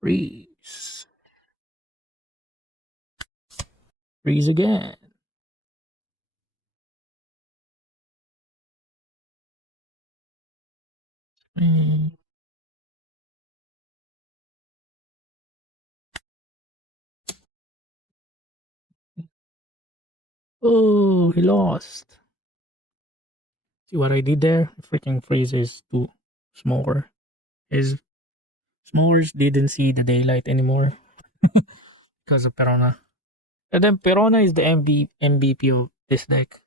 Freeze. Freeze again. Mm. Oh, he lost. See what I did there? Freaking freeze is too smoker. His smokers didn't see the daylight anymore because of Perona. And then Perona is the MVP of this deck.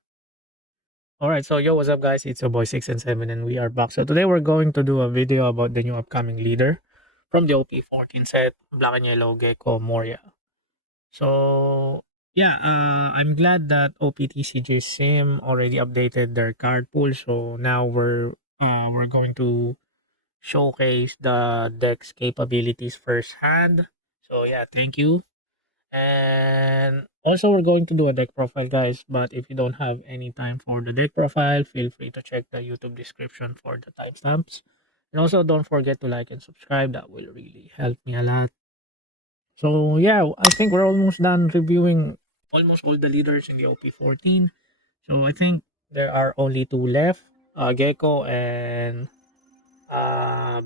Alright, so yo, what's up guys? It's your boy 6 and 7 and we are back. So today we're going to do a video about the new upcoming leader from the OP14 set, Black and Yellow Gecko Moria. So yeah, I'm glad that OPTCG Sim already updated their card pool. So now we're going to showcase the deck's capabilities firsthand. So yeah, thank you. And also we're going to do a deck profile guys, but if you don't have any time for the deck profile, feel free to check the YouTube description for the timestamps. And also don't forget to like and subscribe. That will really help me a lot. So yeah, I think we're almost done reviewing almost all the leaders in the OP14. So I think there are only two left, Gecko and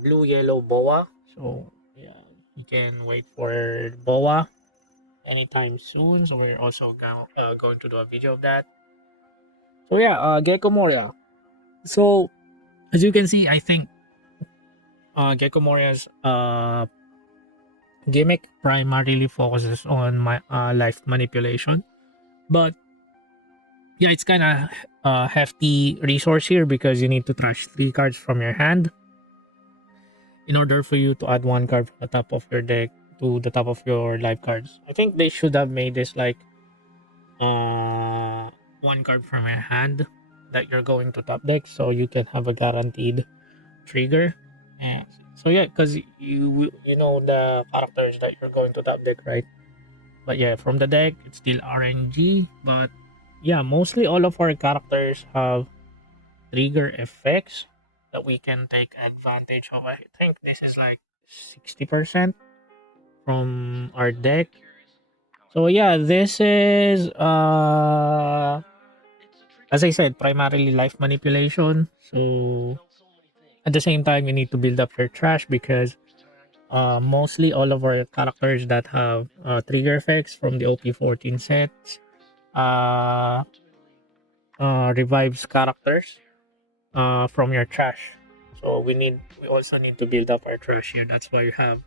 Blue Yellow Boa. So yeah, you can wait for Boa anytime soon. So we're also going to do a video of that. So yeah, Gecko Moria. So as you can see, I think Gecko Moria's gimmick primarily focuses on my life manipulation, but yeah, it's kind of a hefty resource here because you need to trash three cards from your hand in order for you to add one card from the top of your deck to the top of your live cards. I think they should have made this like one card from your hand that you're going to top deck so you can have a guaranteed trigger. And so yeah, because you know the characters that you're going to top deck, right? But yeah, from the deck it's still RNG, but yeah, mostly all of our characters have trigger effects that we can take advantage of. I think this is like 60% from our deck. So yeah, this is as I said, primarily life manipulation. So at the same time, you need to build up your trash because mostly all of our characters that have trigger effects from the OP14 sets uh, revives characters from your trash. So we also need to build up our trash here. That's why we have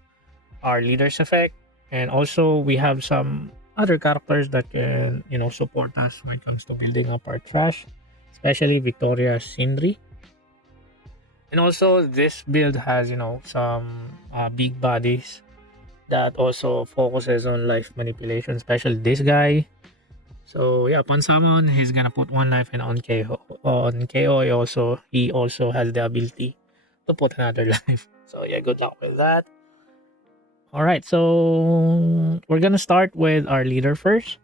our leaders effect, and also we have some other characters that can support us when it comes to building up our trash, especially Victoria Sindri. And also this build has some big bodies that also focuses on life manipulation, especially this guy. So yeah, upon summon, he's gonna put one life and on KO. On KO, he also has the ability to put another life. So yeah, good luck with that. All right, so we're gonna start with our leader first.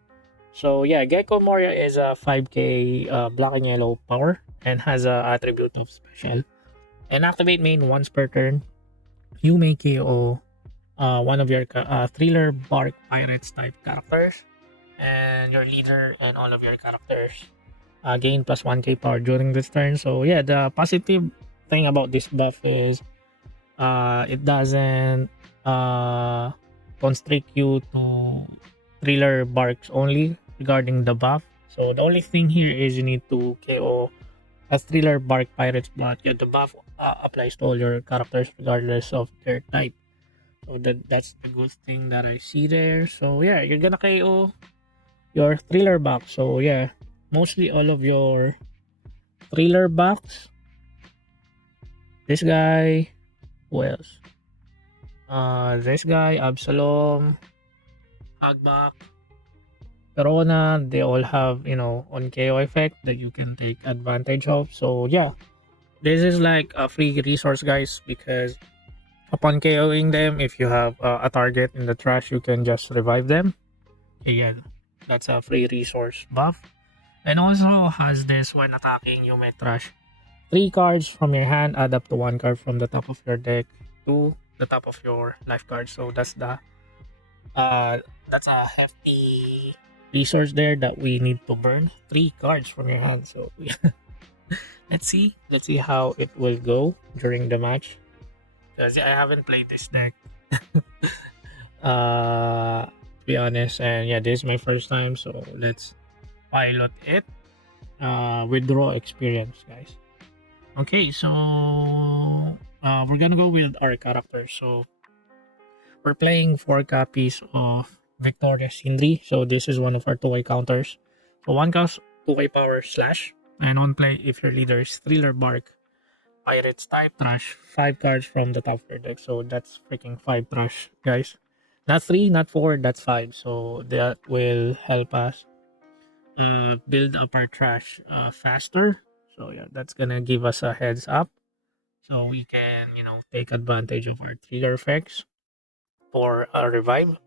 So yeah, Gecko Moria is a 5k black and yellow power and has a attribute of special. And activate main once per turn. You may KO one of your thriller bark pirates type characters, and your leader and all of your characters gain plus 1k power during this turn. So yeah, the positive thing about this buff is it doesn't uh, constrict you to thriller barks only regarding the buff. So the only thing here is you need to KO a thriller bark pirates, but yeah, the buff applies to all your characters regardless of their type. So that's the good thing that I see there. So yeah, you're gonna KO your thriller box. So yeah, mostly all of your thriller box. This guy, who else? This guy, Absalom, Hagbak, Corona, they all have on KO effect that you can take advantage of. So yeah, this is like a free resource, guys, because upon KOing them, if you have a target in the trash, you can just revive them. Okay, yeah, that's a free resource buff. And also has this when attacking, you may trash 3 cards from your hand, add up to 1 card from the top of your deck to the top of your life card. So uh that's a hefty resource there that we need to burn. 3 cards from your hand. So let's see how it will go during the match. Because I haven't played this deck. To be honest, and yeah, this is my first time, so let's pilot it. Withdraw experience, guys. Okay, so we're gonna go with our characters. So we're playing 4 copies of Victorious Sindri. So this is one of our 2-way counters. So one cost 2-way power slash, and on play if your leader is Thriller Bark, Pirates type trash 5 cards from the top of your deck. So that's freaking 5 trash, guys. Not 3, not 4, that's 5. So that will help us build up our trash faster. So yeah, that's gonna give us a heads up. So we can, take advantage of our trigger effects for a revive.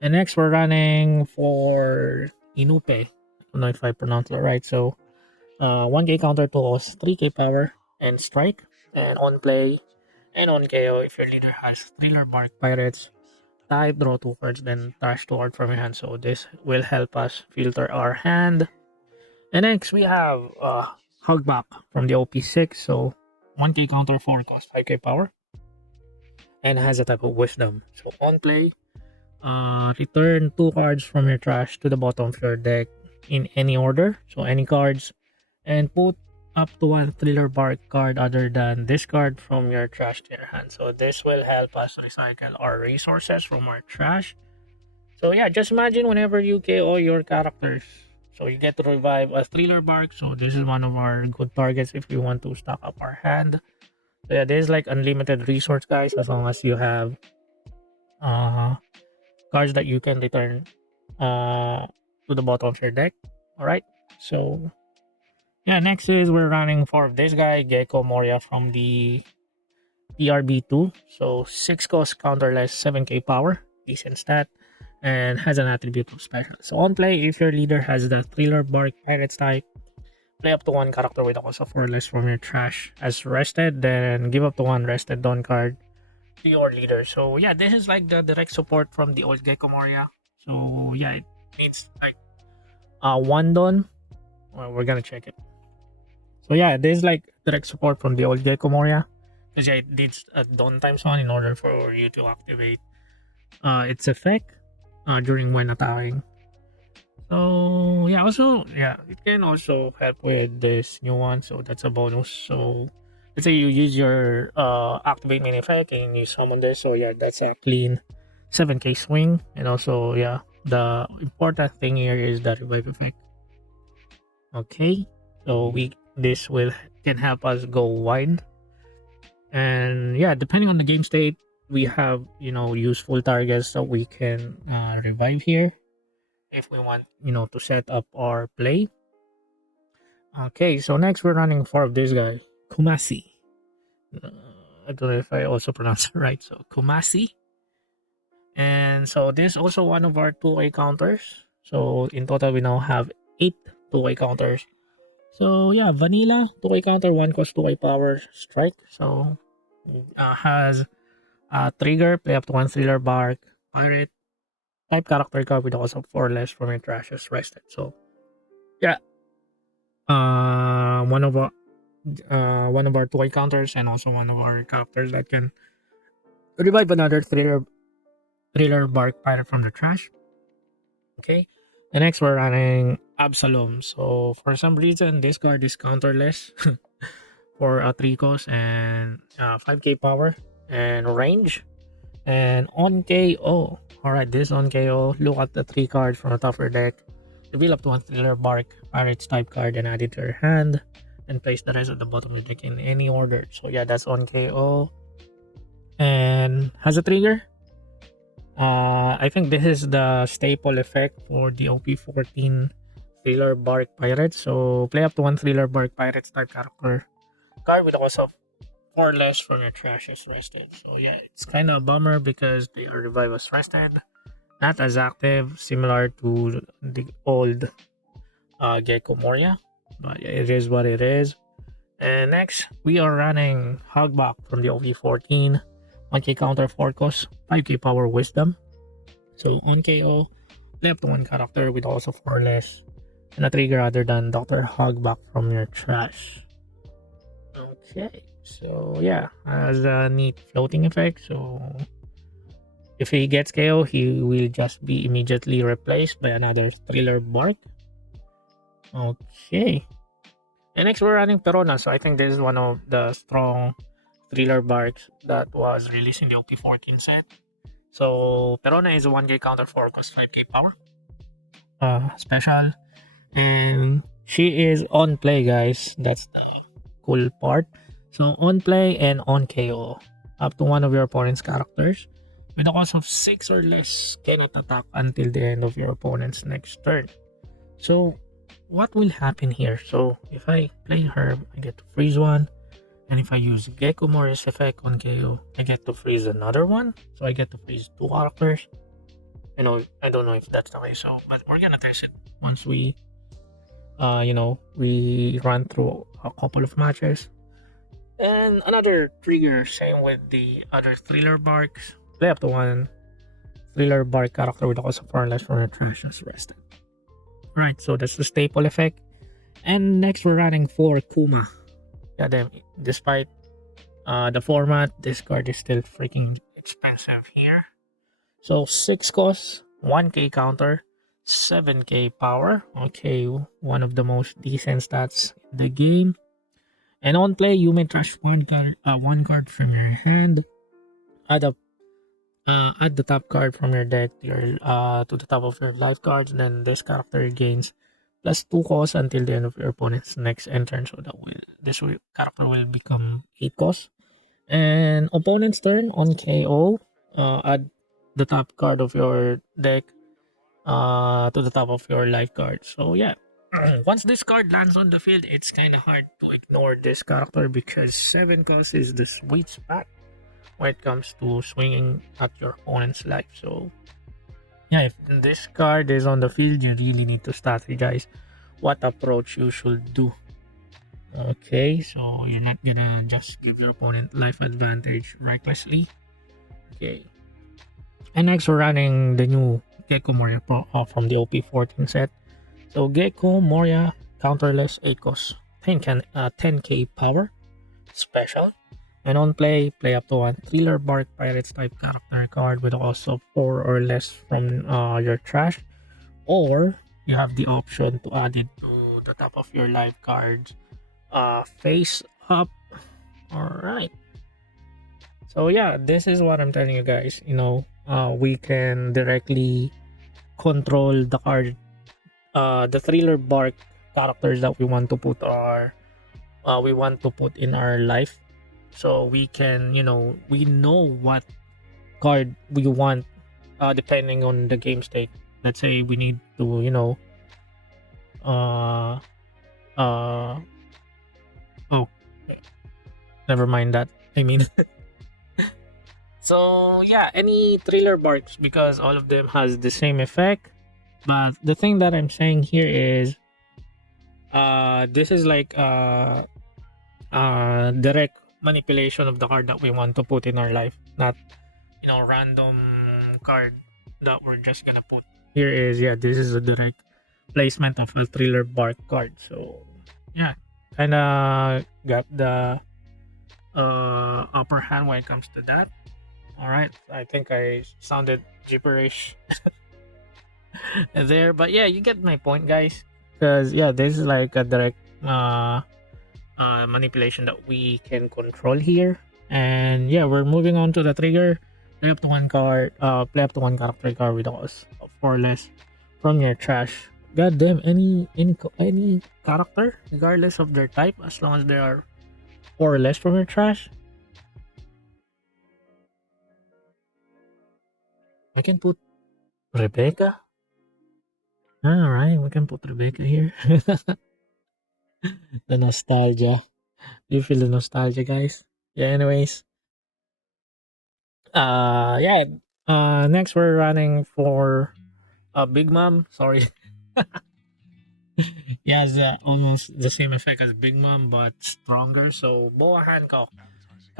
And next we're running for Inupe. I don't know if I pronounced it right. So 1k counter to us, 3k power and strike. And on play and on KO, if your leader has Thriller Bark Pirates, type, draw 2 cards, then trash 2 cards from your hand. So this will help us filter our hand. And next we have Hugback from the OP6. So 1k counter 4 cost 5k power and has a type of wisdom. So on play, return 2 cards from your trash to the bottom of your deck in any order. So any cards, and put up to 1 Thriller Bark card other than this card from your trash to your hand. So this will help us recycle our resources from our trash. So yeah, just imagine whenever you KO your characters, so you get to revive a Thriller Bark. So this is one of our good targets if we want to stock up our hand. So yeah, this is like unlimited resource, guys, as long as you have uh cards that you can return to the bottom of your deck. All right. So yeah, next is we're running for this guy, Gecko Moria from the PRB2. So 6 cost counterless, 7k power, decent stat, and has an attribute of special. So on play, if your leader has the Thriller Bark Pirates type, play up to 1 character with a cost of 4 less from your trash as rested, then give up to 1 rested Dawn card to your leader. So yeah, this is like the direct support from the old Gecko Moria. So yeah, it needs like 1 Dawn. Well, we're gonna check it. So yeah, there's like direct support from the old Gecko Moria. Because yeah, it needs a Dawn times 1 in order for you to activate its effect during when attacking. So yeah, also yeah, it can also help with this new one. So that's a bonus. So let's say you use your activate main effect and you summon this. So yeah, that's a clean 7k swing. And also yeah, the important thing here is the revive effect. Okay, so this will can help us go wide. And yeah, depending on the game state, we have useful targets that we can revive here if we want to set up our play. Okay, so next we're running for this guy, Kumasi. I don't know if I also pronounce it right. So Kumasi, and so this is also one of our 2-way counters. So in total we now have 8 2-way counters. So yeah, vanilla 2-way counter, 1 cost 2-way power strike. So has trigger, play up to 1 Thriller Bark Pirate type character card with also 4 less from your trash as rested. So yeah, one of our 2-way counters and also one of our characters that can revive another Thriller Bark Pirate from the trash. Okay. And next we're running Absalom. So for some reason this card is counterless for 3 cost and 5k power and range. And on KO, alright, this on KO, look at the 3 cards from the top of your deck, reveal up to 1 Thriller Bark Pirates type card and add it to your hand, and place the rest at the bottom of the deck in any order. So yeah, that's on KO. And has a trigger. I think this is the staple effect for the OP14 Thriller Bark Pirates. So play up to 1 Thriller Bark Pirates type character card with a cost of 4 less from your trash as rested. So yeah, it's kind of a bummer because they are revive as rested, not as active, similar to the old Gecko Moria. But yeah, it is what it is. And next, we are running Hogback from the OP14 1k counter 4 cost, 5k power wisdom. So on KO, play up to one character with also 4 less and a trigger other than Dr. Hogback from your trash. Okay, so yeah, has a neat floating effect. So if he gets KO, he will just be immediately replaced by another Thriller Bark. Okay. And next we're running Perona. So I think this is one of the strong Thriller Barks that was released in the OP14 set. So Perona is a 1k counter 4 cost 5k power. Special. And she is on play, guys. That's the cool part. So on play and on KO. Up to one of your opponent's characters with a cost of 6 or less cannot attack until the end of your opponent's next turn. So what will happen here? So if I play her, I get to freeze one. And if I use Gecko Moria's effect on KO, I get to freeze another one. So I get to freeze 2 characters. I don't know if that's the way. So, but we're gonna test it once we, we run through a couple of matches. And another trigger, same with the other Thriller Barks. Play up to one Thriller Bark character with a cost of 4 less from your trash as rested. Right, so that's the staple effect. And next we're running for Kuma. Goddamn, despite the format, this card is still freaking expensive here. So 6 costs, 1k counter, 7k power. Okay, one of the most decent stats in the game. And on play, you may trash one card from your hand. Add the top card from your deck to the top of your life cards. Then this character gains plus 2 costs until the end of your opponent's next end turn. So character will become 8 costs. And opponent's turn on KO, add the top card of your deck to the top of your life card. So yeah, once this card lands on the field, it's kind of hard to ignore this character because 7 costs is the sweet spot when it comes to swinging at your opponent's life. So yeah, if this card is on the field, you really need to strategize what approach you should do. Okay, so you're not gonna just give your opponent life advantage recklessly. Okay. And next we're running the new Gecko Moria from the OP14 set. So Gecko Moria counterless 8 cost 10k power special. And on play, play up to one Thriller Bark Pirates type character card with also 4 or less from your trash. Or you have the option to add it to the top of your live cards face up. Alright. So yeah, this is what I'm telling you guys. We can directly control the card, the Thriller Bark characters that we want to put in our life. So we can, we know what card we want, depending on the game state. Let's say we need to, oh, never mind that. I mean, so yeah, any Thriller Barks, because all of them has the same effect. But the thing that I'm saying here is, this is like direct manipulation of the card that we want to put in our life, not random card that we're just gonna put. Here is, yeah, this is a direct placement of a Thriller Bark card. So yeah, kind of got the upper hand when it comes to that. All right, I think I sounded gibberish there, but yeah, you get my point, guys. Because yeah, this is like a direct manipulation that we can control here. And yeah, we're moving on to the trigger. Play up to one character card with us, 4 less from your trash. God damn, any character, regardless of their type, as long as they are 4 less from your trash. I can put Rebecca. Alright, we can put Rebecca here. The nostalgia. You feel the nostalgia, guys? Yeah, anyways. Yeah. Next we're running for Big Mom. Sorry. Yeah, it's almost the same effect as Big Mom, but stronger. So Boa Hancock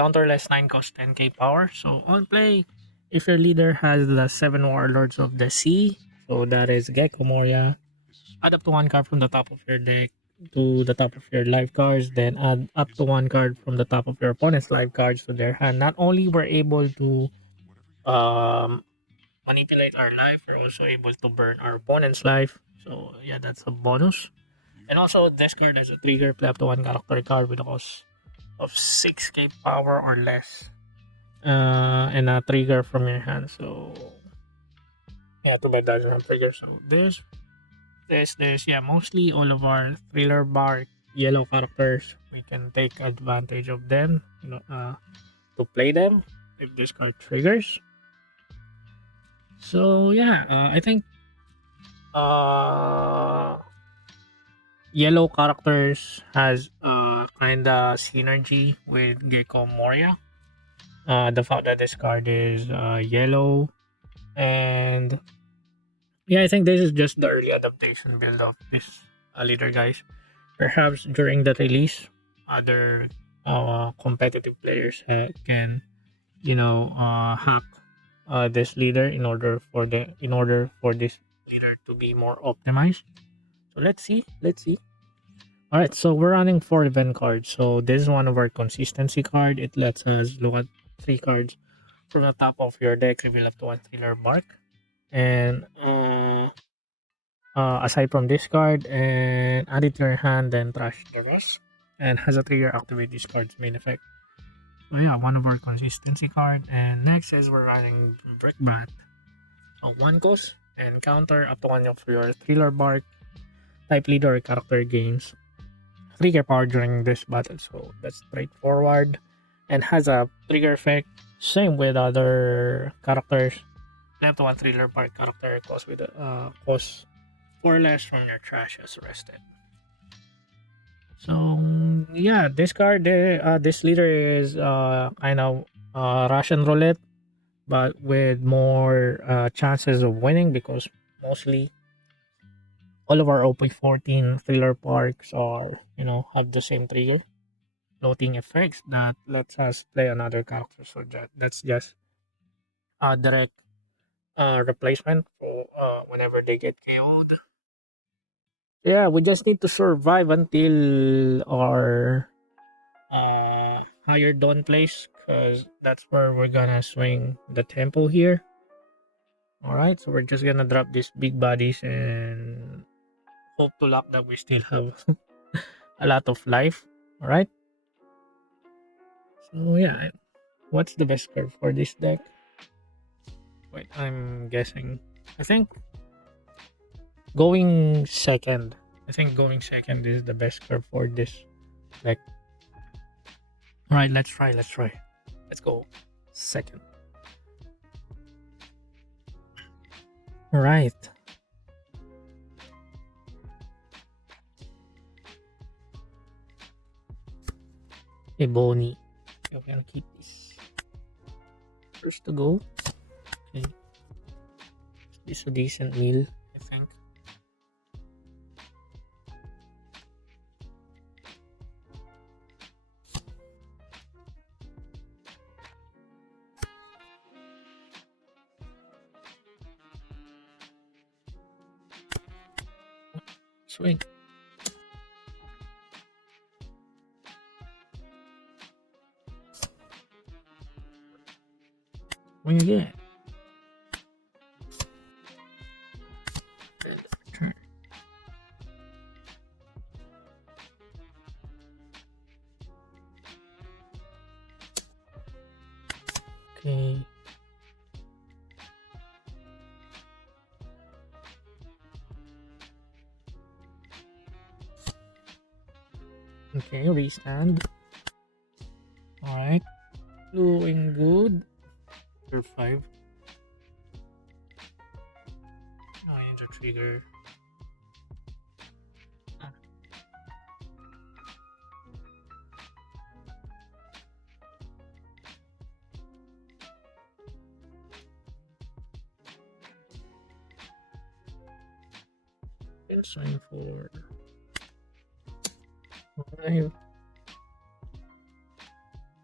Counterless 9 cost 10k power. So on play, if your leader has the 7 Warlords of the Sea, so that is Gecko Moria, add up to 1 card from the top of your deck to the top of your live cards, then add up to 1 card from the top of your opponent's live cards to their hand. Not only we're able to um, manipulate our life, we're also able to burn our opponent's life. So yeah, that's a bonus. And also, this card has a trigger, play up to 1 character card with a cost of 6k power or less. And a trigger from your hand. So yeah, too bad doesn't have trigger. So this, yeah, mostly all of our thriller bar yellow characters, we can take advantage of them, to play them if this card triggers. So yeah, I think uh yellow characters has kinda synergy with Gecko Moria. The fact that this card is yellow, and yeah, I think this is just the early adaptation build of this leader, guys. Perhaps during the release, other competitive players can, hack this leader in order for this leader to be more optimized. So let's see. Let's see. All right, so we're running 4 event cards. So this is one of our consistency card. It lets us look at 3 cards from the top of your deck, reveal up to 1 thriller bark, and aside from this card, and add it to your hand, then trash the rest, and has a trigger, activate this card's main effect. So yeah, one of our consistency card. And next is we're running Brickbat, a 1 cost and counter up to 1 of your thriller bark type leader or character gains trigger power during this battle. So that's straightforward, and has a trigger effect. Same with other characters. Left 1 thriller bark character cost 4 less from your trash as rested. So yeah, this card, this leader is kind of Russian roulette, but with more chances of winning, because mostly all of our OP14 thriller parks are, have the same trigger floating effects that lets us play another character. So that's just a direct replacement for whenever they get KO'd. Yeah, we just need to survive until our higher dawn place, because that's where we're gonna swing the tempo here. All right, so we're just gonna drop these big bodies and hope to luck that we still have a lot of life. All right, so yeah, what's the best card for this deck? Wait, I'm guessing. I think going second. I think going second is the best card for this deck. All right, let's try. Let's try. Let's go second. All right. Hey, BONNEY. Okay, I'm gonna keep this first to go. Okay. This is a decent meal, I think. Swing. Swing again. Turn. Okay. Okay, restand. Alright. Doing good. Number 5. I need to trigger. Ah, been swing for 5.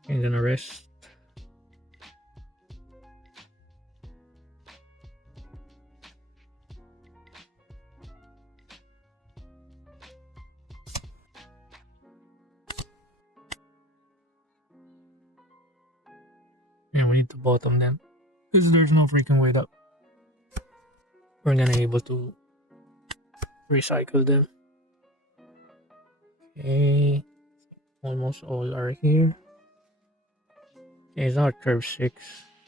I'm gonna rest. Yeah, we need to bottom them because there's no freaking way that we're gonna able to recycle them. Okay, almost all are here. Okay, it's not curve 6.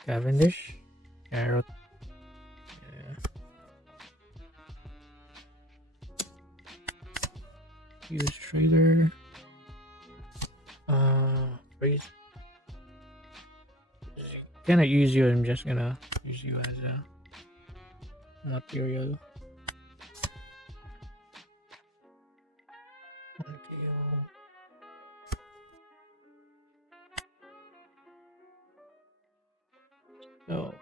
Cavendish. Carrot. Yeah. Use trader. Freeze. Cannot use you, I'm just gonna use you as a material. Until so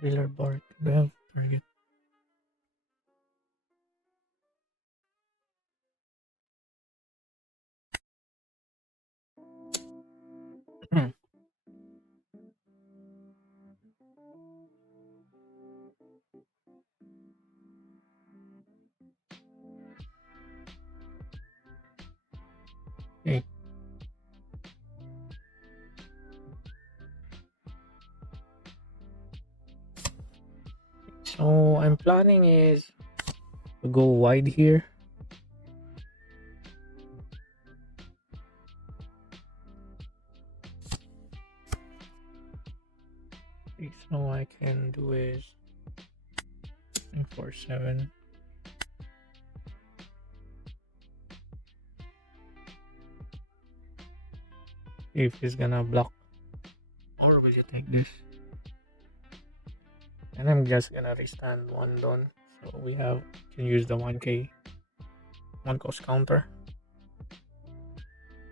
Wheeler Bark Bev target. Okay. So I'm planning is to go wide here. Okay, so what I can do is 947. If he's gonna block, or will you take this? And I'm just gonna restand one done. So we can use the 1k 1 cost counter.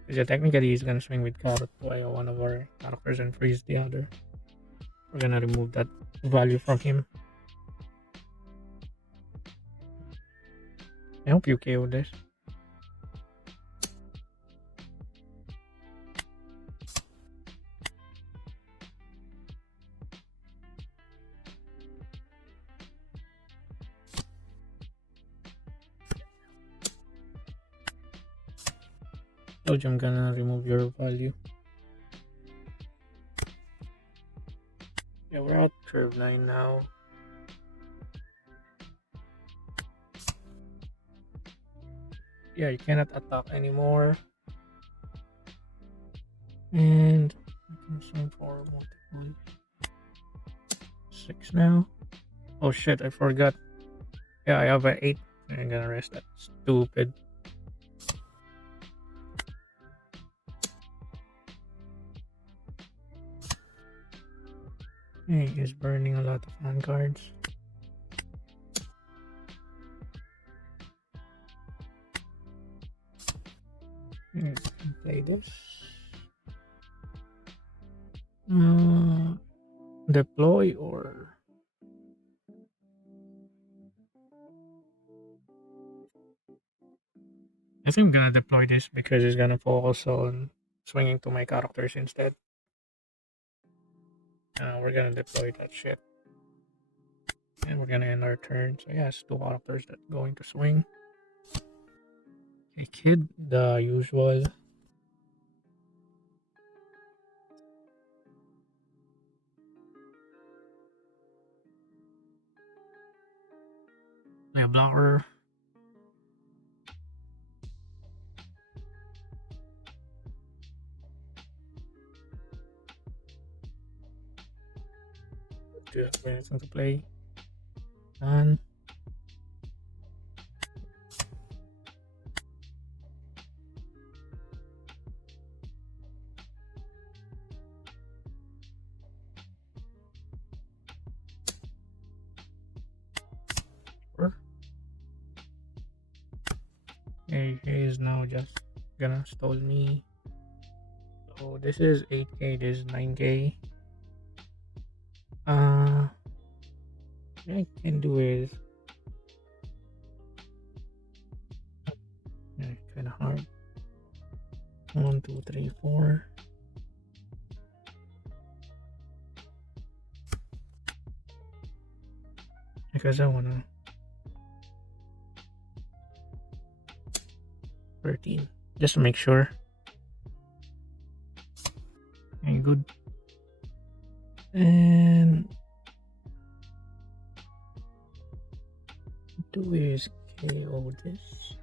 Because yeah, technically he's gonna swing with carrot while one of our characters and freeze the other. We're gonna remove that value from him. I hope you KO this. So I'm gonna remove your value. Yeah, we're at curve 9 now. Yeah, you cannot attack anymore. And I can swing for multiple 6 now. Oh shit, I forgot. Yeah, I have an 8. I'm gonna rest that. Stupid. Hey, he's burning a lot of hand cards. Play this. Deploy or I think I'm gonna deploy this because it's gonna focus on swinging to my characters instead. We're gonna deploy that shit. And we're gonna end our turn. So yeah, it's 2 characters that going to swing. A kid, the usual. Play a blocker. Just minutes to play. And he is now just gonna stall me. So this is 8k, this is 9k. What I can do is yeah, kind of hard. 1, 2, 3, 4. Because I wanna 13. Just to make sure. Okay, good. And 2 is KO this.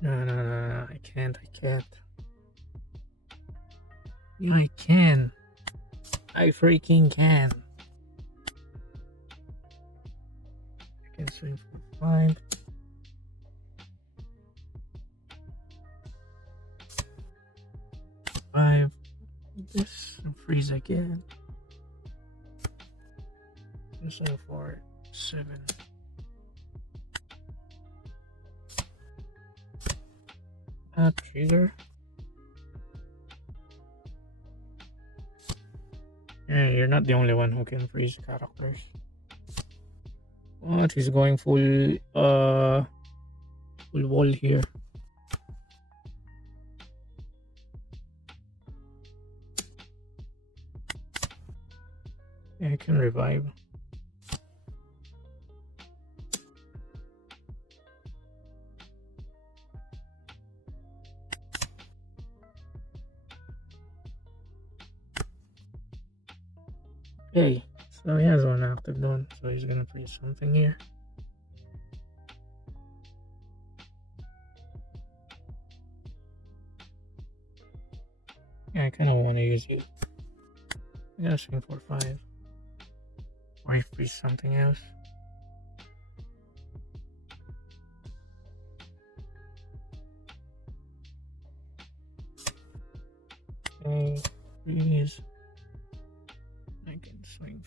No, I can't. Yeah, I can. I freaking can. I can swing for 5. 5. This and freeze again. Swing for 7. Trigger. Yeah, you're not the only one who can freeze characters. What? He's going full wall here. Yeah, I can revive. Okay, so he has one active one, so he's gonna freeze something here. Yeah, I kind of want to use it. I gotta swing for 5. Or he freeze something else. Okay, freeze. I can swing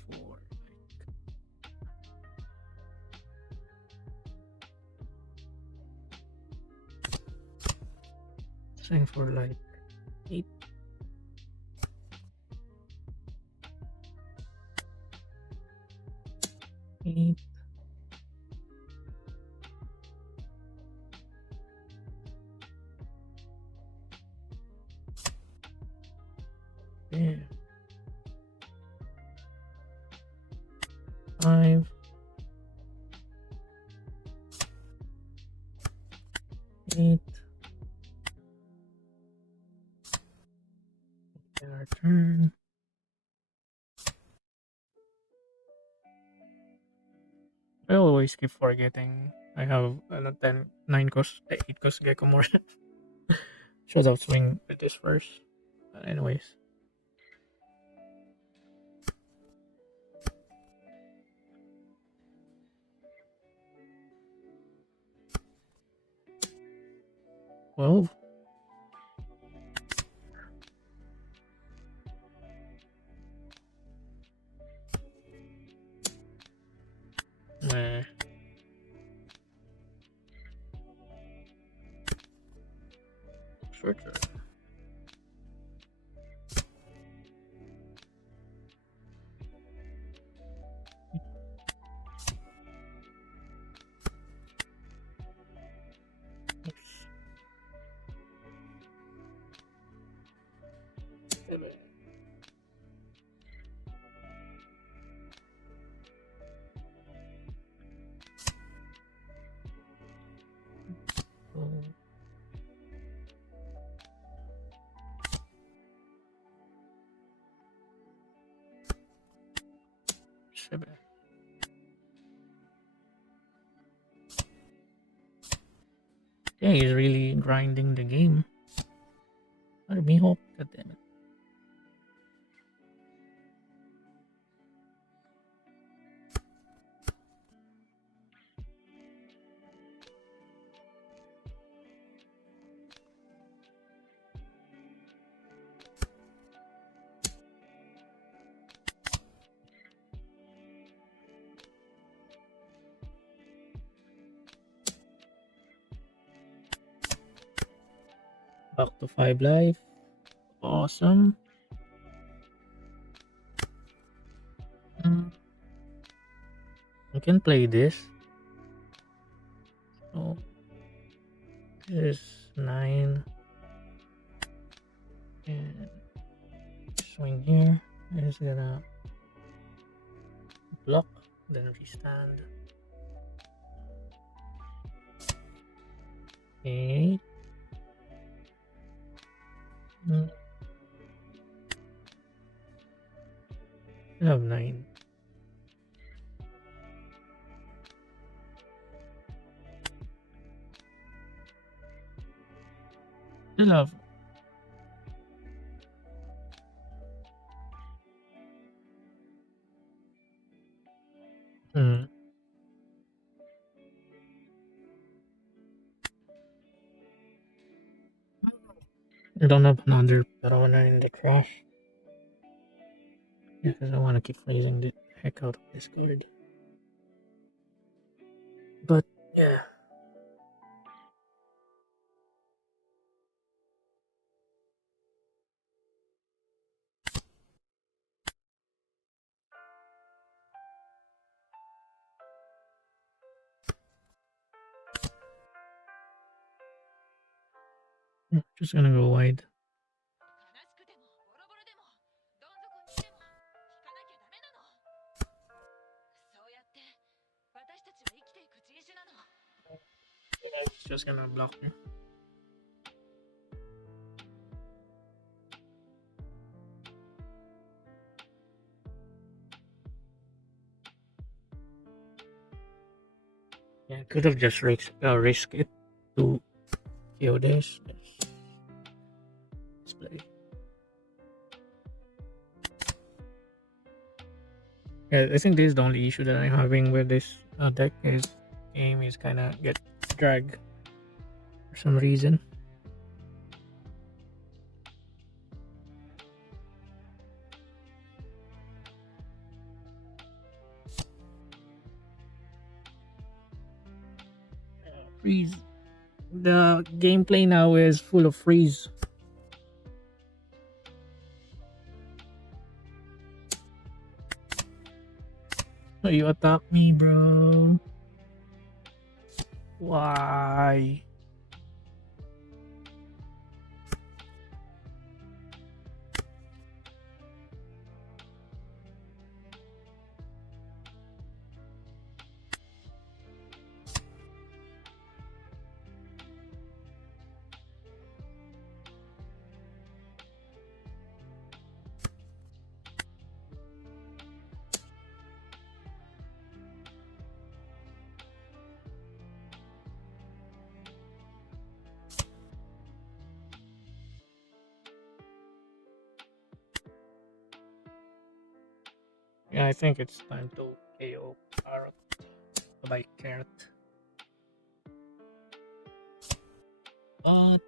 for like 8. Yeah. Yeah. 5. 8. Okay, our turn. I always keep forgetting I have 9 cost, 8 cost Gecko Moria. Should have swing with this first. But anyways. Well. Nah. Sure. 7. Oh. 7. Yeah, he's really grinding the game. MIHAWK, goddammit. Back to 5 life. Awesome. I can play this. So this is 9 and swing here. I'm just gonna block, then restand. Okay. I have 9. Still have. Hmm. I don't have another Corona in the crash because I want to keep freezing the heck out of this card. But yeah, just gonna go wide. It's just gonna block me. Yeah, I could have just risk it to kill this. Let's play. Yeah, I think this is the only issue that I'm having with this deck is game is kind of get dragged for some reason. Freeze. The gameplay now is full of freeze. So you attack me, bro. Why? Yeah, I think it's time to KO Carrot by Carrot. But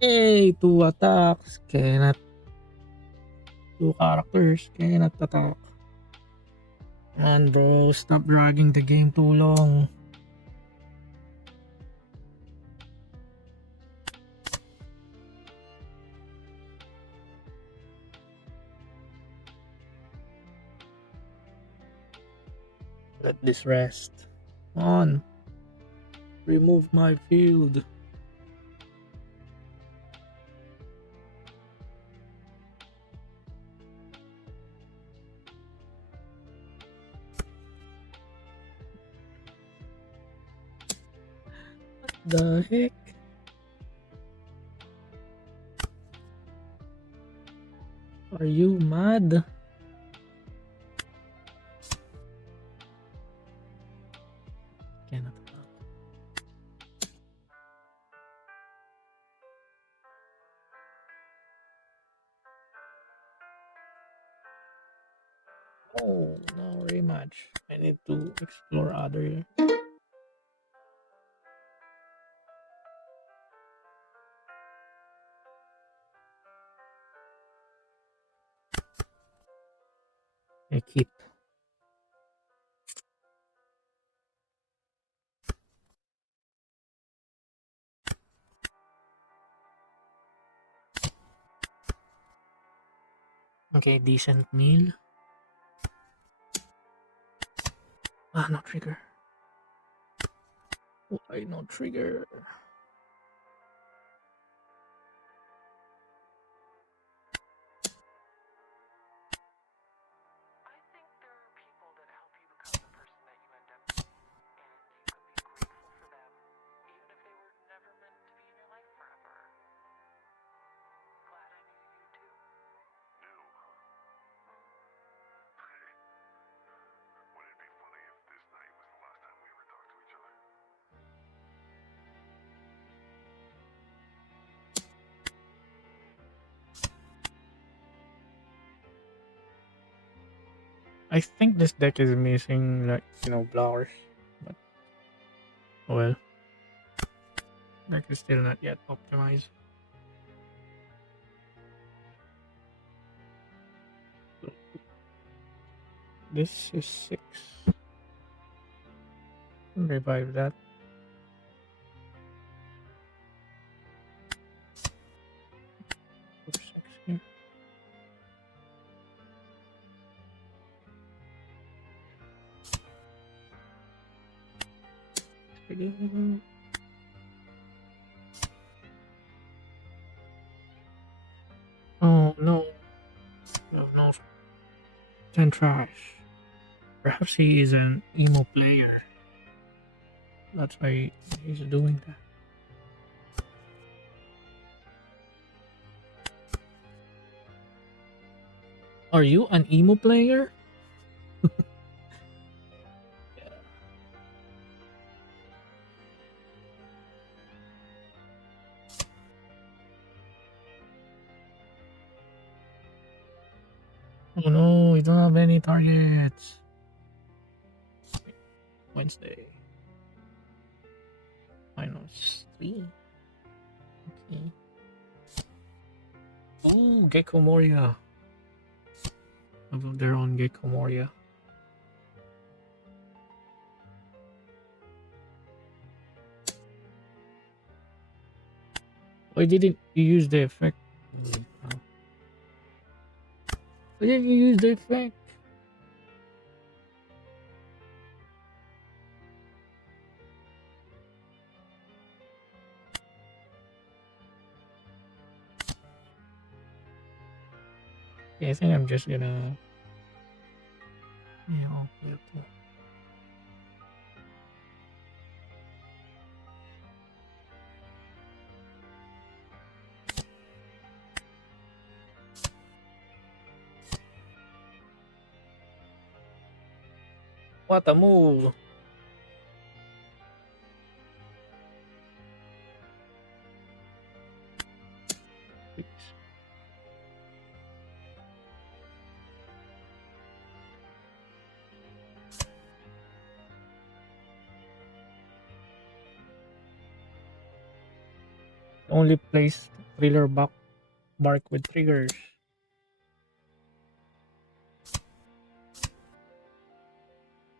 hey, two attacks cannot. Two characters cannot attack. And bro, stop dragging the game too long. Let this rest. On. Remove my field. The heck? Are you mad? Cannot attack. Oh, no rematch. I need to explore other. I keep. Okay, decent meal. Ah, no trigger. Why no trigger? I think this deck is missing, like, blowers. But, well, deck is still not yet optimized. This is 6. Revive that. Put 6 here. Oh no. No 10 trash. Perhaps he is an emo player. That's why he's doing that. Are you an emo player? Oh no, we don't have any targets. Wednesday. -3. Okay. Oh, Gecko Moria. Have their own Gecko Moria. Why didn't you use the effect? Why didn't you use the effect? Yeah, I think I'm just gonna. Yeah, I'll play it too. What a move! Only place thriller bark with triggers.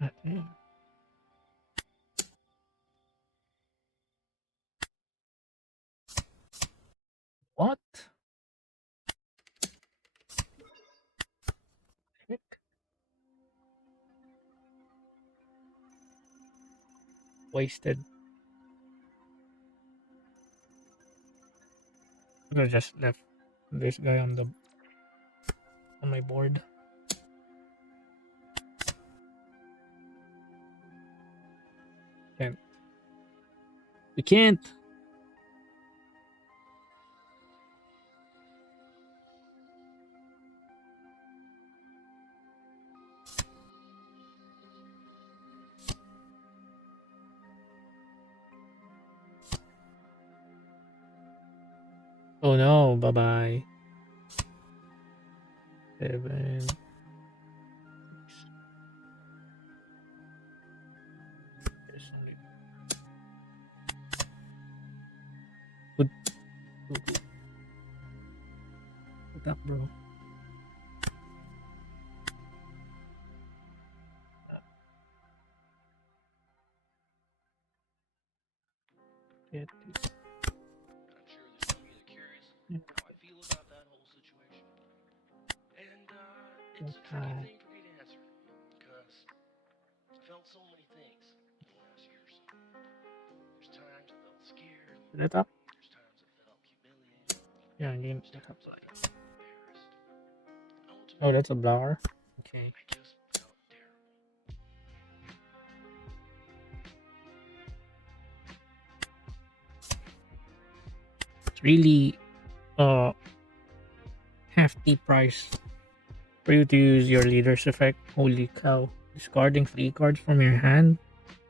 Okay. What? Shit. Wasted. I just left this guy on my board. Can't. You can't. Oh no! Bye bye. 7. Good. Good up, bro. Get this. I'm sure there's some of you that are curious how I feel about that whole situation. And Okay. Is it up? Yeah, game. Oh, that's a blower. Okay. It's really hefty price for you to use your leader's effect. Holy cow. Discarding 3 cards from your hand.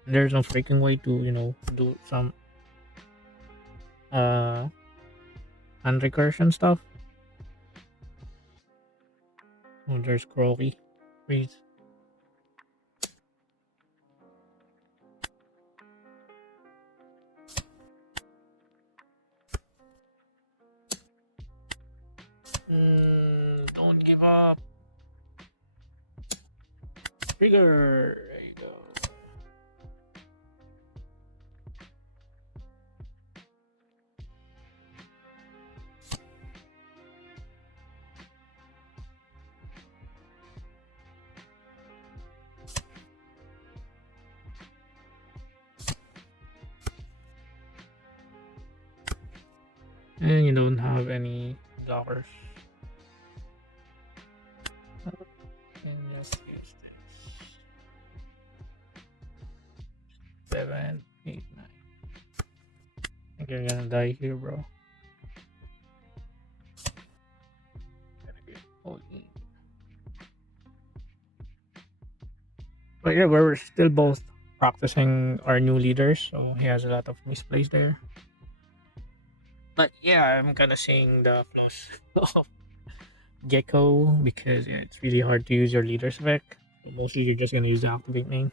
There's no freaking way to, do some uh hand recursion stuff. Oh, there's Croaky. Freeze. Don't give up. Trigger. There you go. And you don't have any blockers. And just use this. 7, 8, 9. I think you're gonna die here, bro. Gotta get all in. But yeah, we're still both practicing our new leaders, so he has a lot of misplays there. But yeah, I'm kind of seeing the flaws of Gecko because yeah, it's really hard to use your leader's effect. So mostly you're just gonna use the activate main.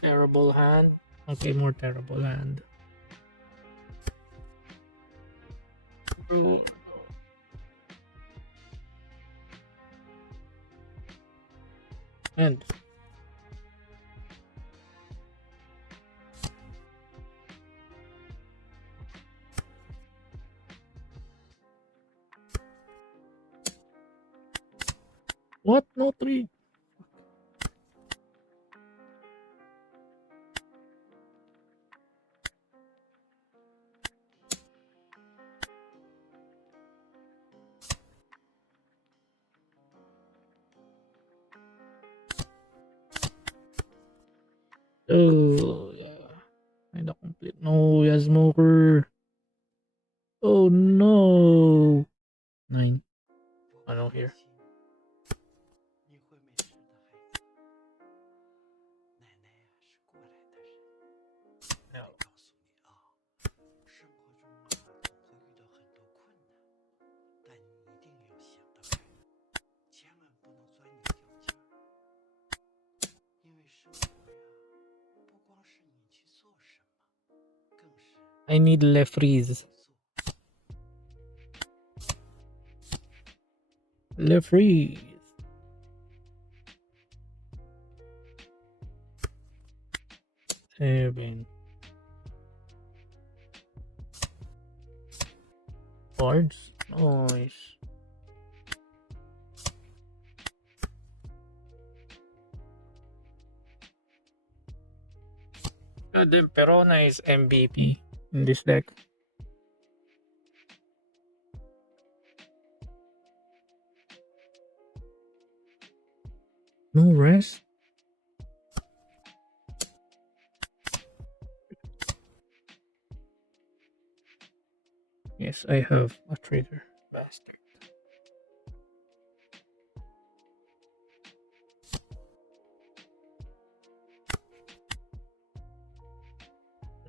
Terrible hand. Okay, more terrible hand. And what? No 3. Oh yeah. Kinda complete. No, he has smoker. Oh no. 9. I know here. No. I need left freeze. Left freeze. 7 cards. Nice. God damn, Perona is MVP in this deck. No rest? Yes, I have a trader. Bastard.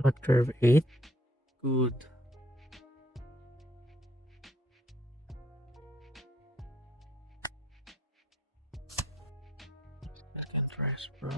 Not curve 8. Good. I can't rest, bro.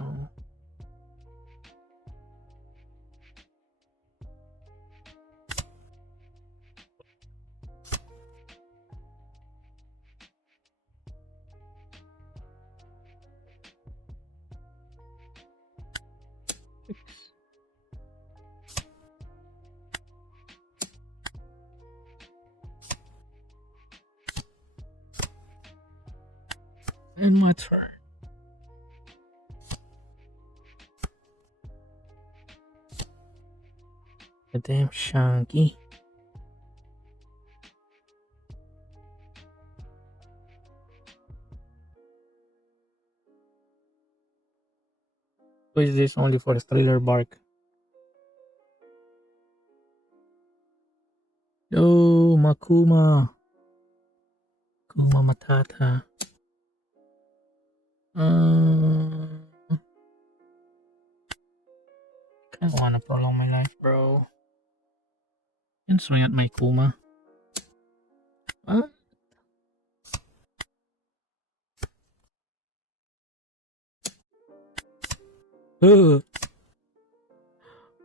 And my turn. The damn Shanky. Who is this only for Thriller Bark? Oh, Makuma. Kuma Matata. Kinda wanna prolong my life, bro. And swing at my Kuma. What?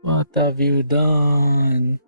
What have you done?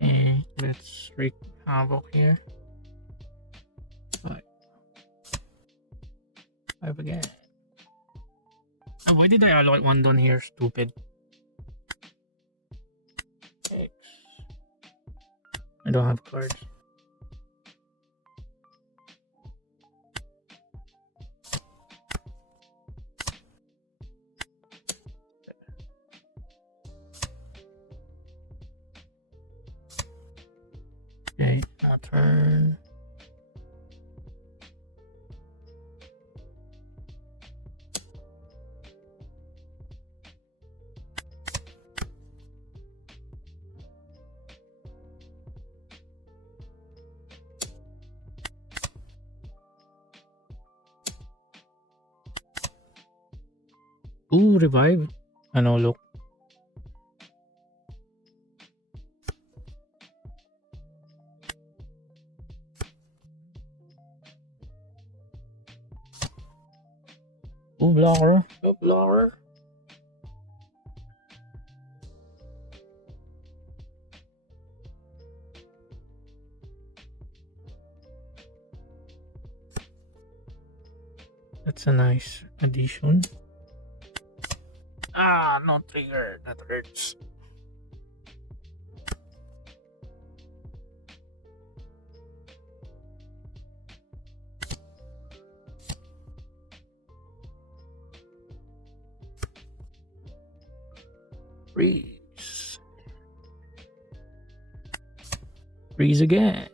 Okay, let's wreak havoc here. Five. Five again. Oh, why did I allot one down here? Stupid. Six. I don't have cards. Okay, my turn. Ooh, revive. I know, look. Ooh, blocker. Oh, blocker. That's a nice addition. Ah, no trigger. That hurts. Freeze. Freeze again.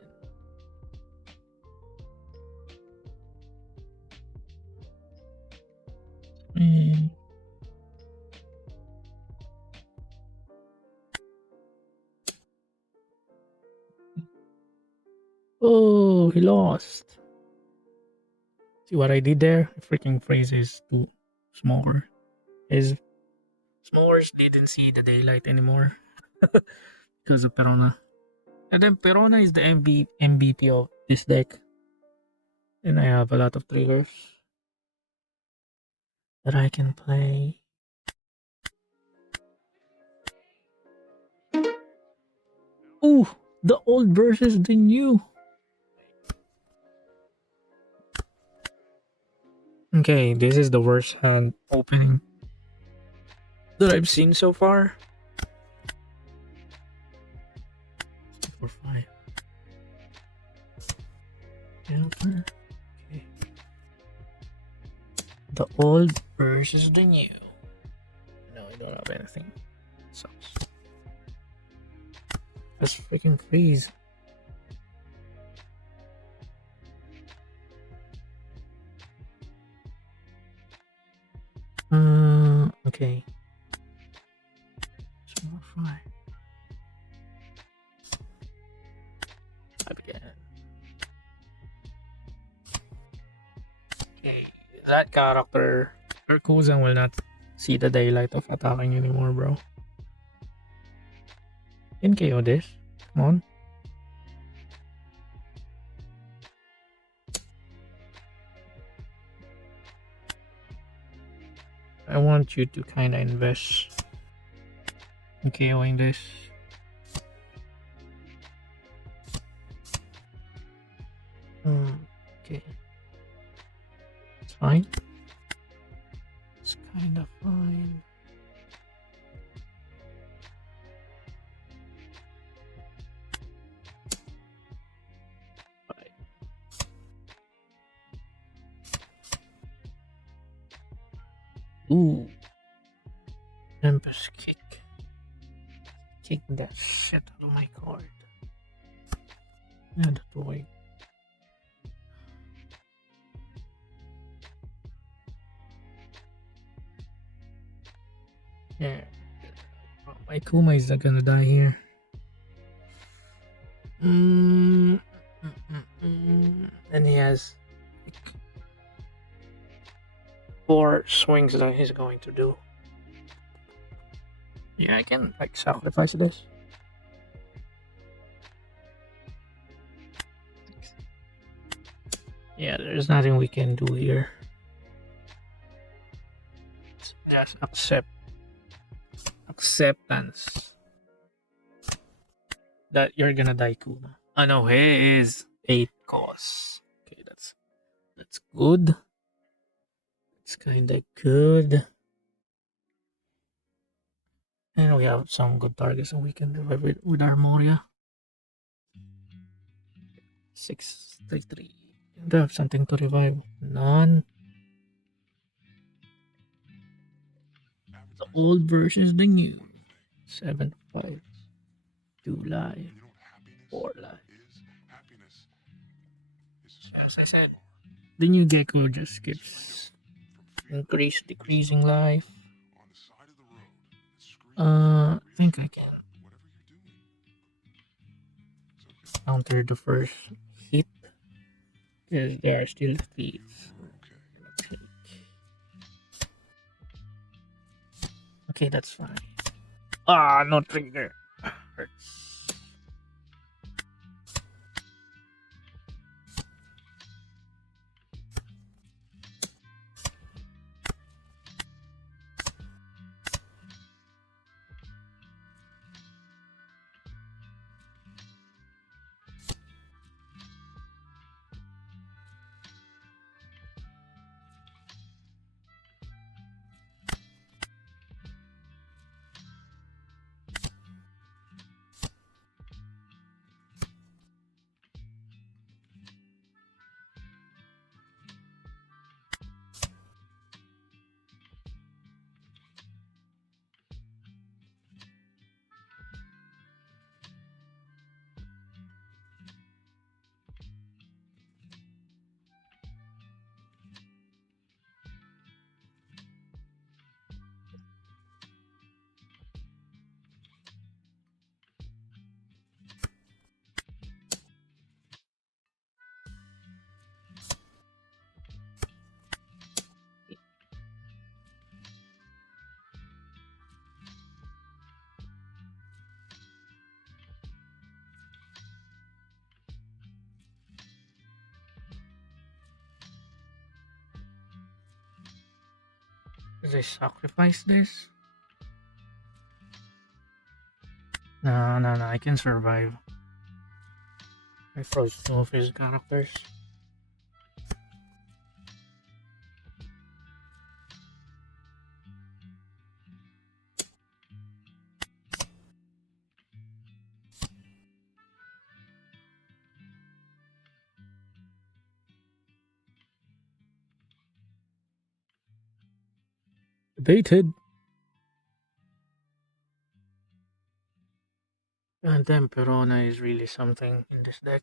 Oh, he lost. See what I did there? Freaking freeze is too smaller. His s'mores didn't see the daylight anymore because of Perona. And then Perona is the MVP of this deck. And I have a lot of triggers that I can play. Ooh, the old versus the new. Okay, this is the worst hand opening that I've seen so far. 4, 5. Okay. The old versus the new. No, I don't have anything. Sucks. Let's freaking freeze. Okay. Some more 5. 5 again. Okay, that character, Urkuzan, will not see the daylight of attacking anymore, bro. Can KO this? Come on. I want you to kind of invest in KOing this. Okay. It's fine. It's kind of fine. Ooh. Tempest kick. Kick that shit out of my card. And void. Yeah. My Kuma is not gonna die here. And he has 4 swings that he's going to do. Yeah, I can like sacrifice this. Yeah, there's nothing we can do here. Just acceptance that you're gonna die, Kuma. Oh no, he is 8 costs. Okay, that's good. It's kinda good. And we have some good targets that we can do with our Moria. 633. Do I have something to revive? None. The old versus the new. 7-5. 2 life. 4 life. As I said, the new Gecko just keeps decreasing life. I think I can counter the first hit because there are still thieves. Okay, that's fine. Ah, no trigger. Hurts. Did I sacrifice this? No, I can survive. I froze 2 of his characters. Baited. And then Perona is really something in this deck.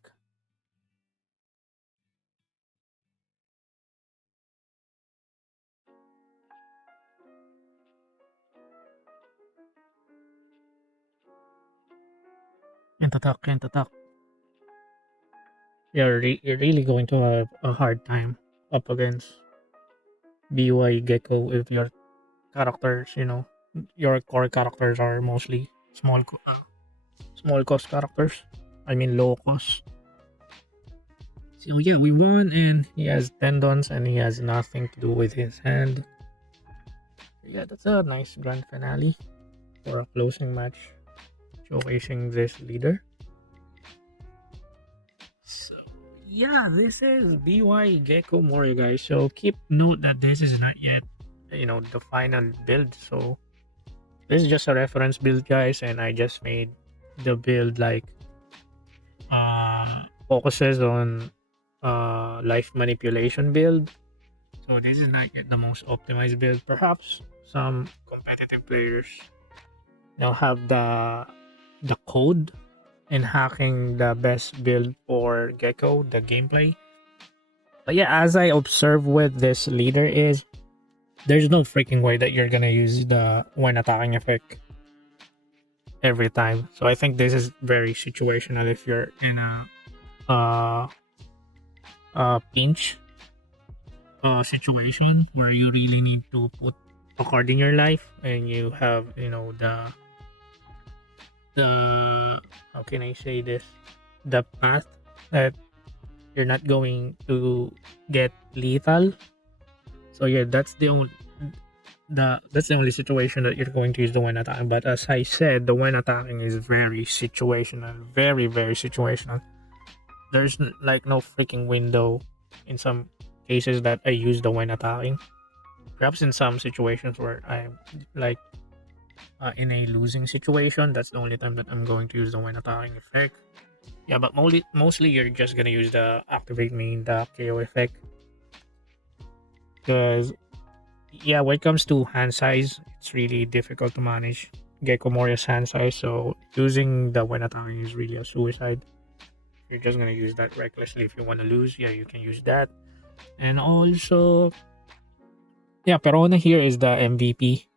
Can't attack. You're really going to have a hard time up against BY Gecko if your characters, your core characters are mostly small cost characters. I mean low cost. So yeah, we won, and he has tendons, and he has nothing to do with his hand. Yeah, that's a nice grand finale for a closing match showcasing this leader. So yeah, this is BY Gecko Moria, guys. So keep note that this is not yet, the final build. So this is just a reference build, guys, and I just made the build like focuses on life manipulation build. So this is not yet the most optimized build. Perhaps some competitive players have the code in hacking the best build for Gecko, the gameplay. But yeah, as I observe with this leader is there's no freaking way that you're gonna use the when attacking effect every time. So I think this is very situational if you're in uh, pinch situation where you really need to put a card in your life and you have the how can I say this, the path that you're not going to get lethal. So yeah, that's the only situation that you're going to use the when attacking. But as I said, the when attacking is very situational, very very situational. There's like no freaking window in some cases that I use the when attacking. Perhaps in some situations where I'm like in a losing situation, that's the only time that I'm going to use the when attacking effect. Yeah, but mostly you're just gonna use the activate main, the KO effect, because yeah, when it comes to hand size, it's really difficult to manage Gecko Moria's hand size. So using the when attacking is really a suicide. You're just gonna use that recklessly if you want to lose. Yeah, you can use that. And also, yeah, Perona here is the MVP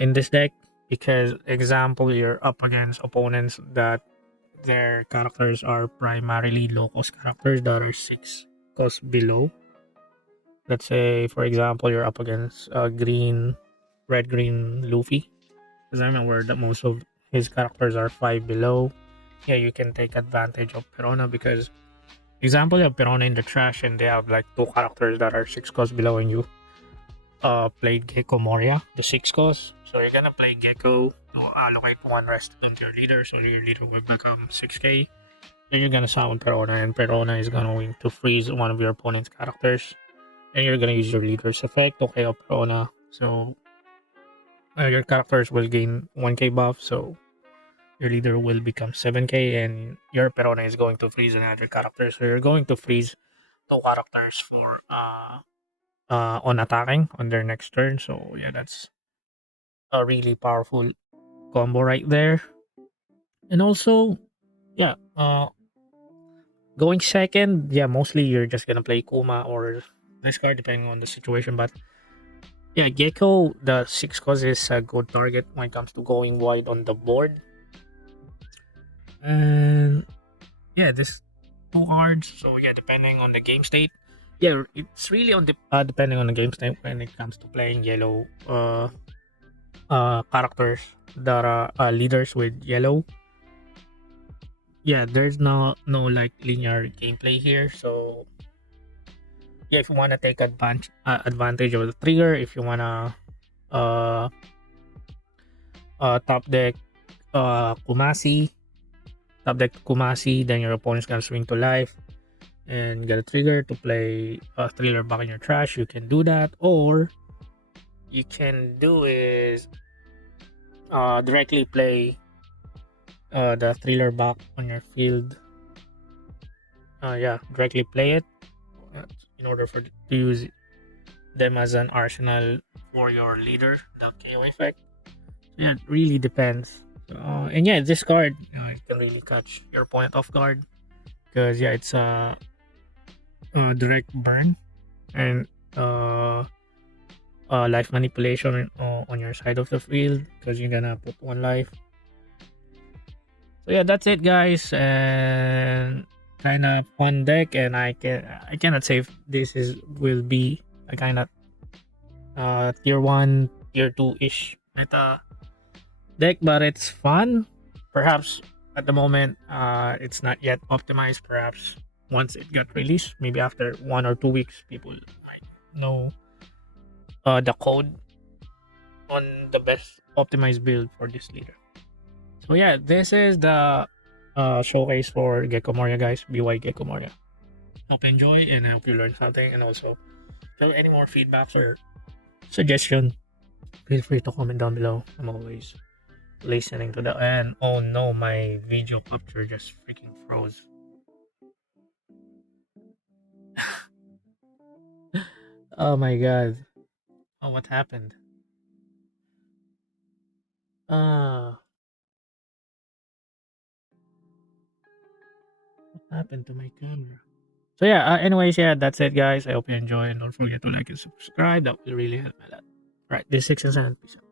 in this deck because, example, you're up against opponents that their characters are primarily low cost characters that are 6 cost below. Let's say, for example, you're up against red green Luffy. Because I remember that most of his characters are 5 below. Yeah, you can take advantage of Perona because, example, you have Perona in the trash and they have like 2 characters that are 6 cost below, and you played Gecko Moria, the 6 cost. So you're gonna play Gecko, allocate 1 rest onto your leader, so your leader will become 6k. Then you're gonna summon Perona, and Perona is going to freeze one of your opponent's characters. And you're gonna use your leader's effect to KO Perona. So your characters will gain 1k buff, so your leader will become 7k, and your Perona is going to freeze another character. So you're going to freeze 2 characters for on attacking on their next turn. So yeah, that's a really powerful combo right there. And also, yeah, going second, yeah, mostly you're just gonna play Kuma or this card depending on the situation. But yeah, Gecko, the 6 cost is a good target when it comes to going wide on the board. And yeah, this 2 cards. So yeah, depending on the game state. Yeah, it's really on the depending on the game state when it comes to playing yellow characters that are leaders with yellow. Yeah, there's no like linear gameplay here. So yeah, if you wanna take advantage of the trigger, if you wanna uh top deck Kumasi, then your opponent's gonna swing to life and get a trigger to play a thriller back in your trash. You can do that, or you can do is directly play the thriller back on your field. Yeah, directly play it in order for to use them as an arsenal for your leader, the KO effect. So yeah, it really depends. And yeah, this card, it can really catch your opponent off guard because yeah, it's a direct burn and life manipulation on your side of the field because you're gonna put 1 life. So yeah, that's it, guys, and kind of fun deck. And I cannot say if this is will be a kind of tier 1, tier 2 ish meta deck, but it's fun. Perhaps at the moment, it's not yet optimized. Perhaps once it got released, maybe after 1 or 2 weeks, people might know the code. on the best optimized build for this leader. So yeah, this is the showcase for Gecko Moria, guys. BY Gecko Moria. Hope you enjoy and I hope you learned something. And also, if you have any more feedbacks or suggestion, feel free to comment down below. I'm always listening to that. And oh no, my video capture just freaking froze. Oh my god. Oh, what happened? Ah, what happened to my camera? So yeah, anyways, yeah, that's it, guys. I hope you enjoy and don't forget to like and subscribe. That will really help me a lot. Right, this is 6 and 7. Peace out.